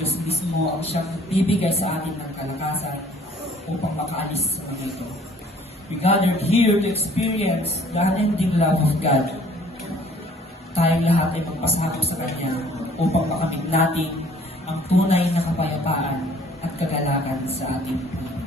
Diyos mismo ang siyang bibigay sa atin ng kalakasan upang makaalis sa mga ito. We gathered here to experience the unending love of God. Tayong lahat ay magpasakop sa Kanya upang makamit natin ang tunay na kapayapaan at kagalakan sa ating buhay.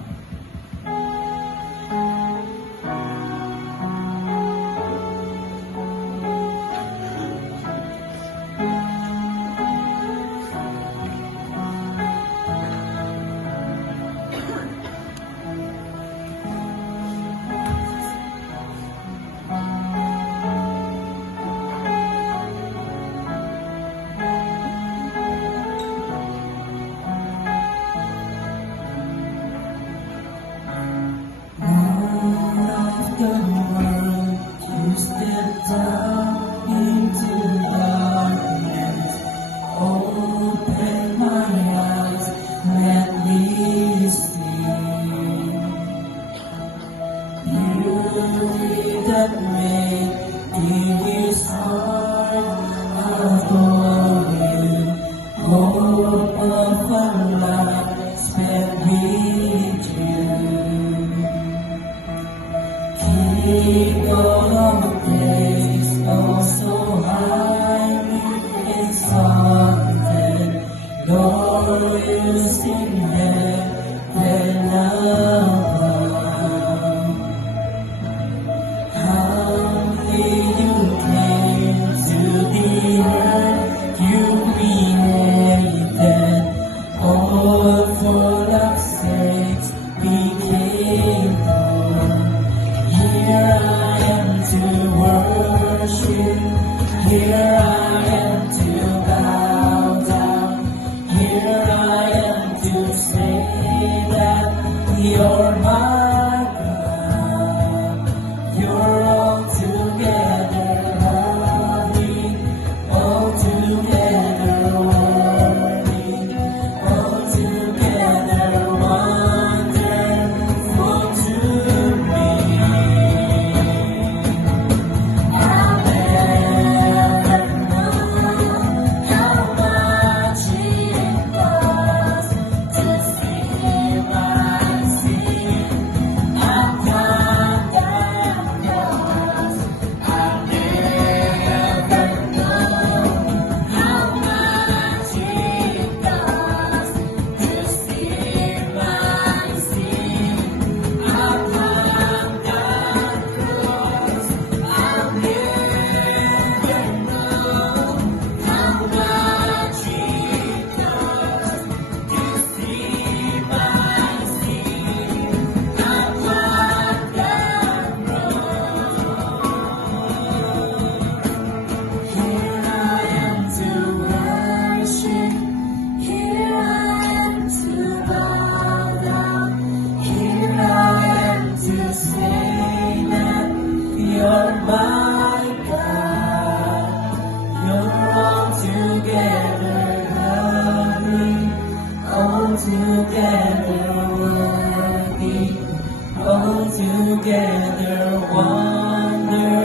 Together wonderful.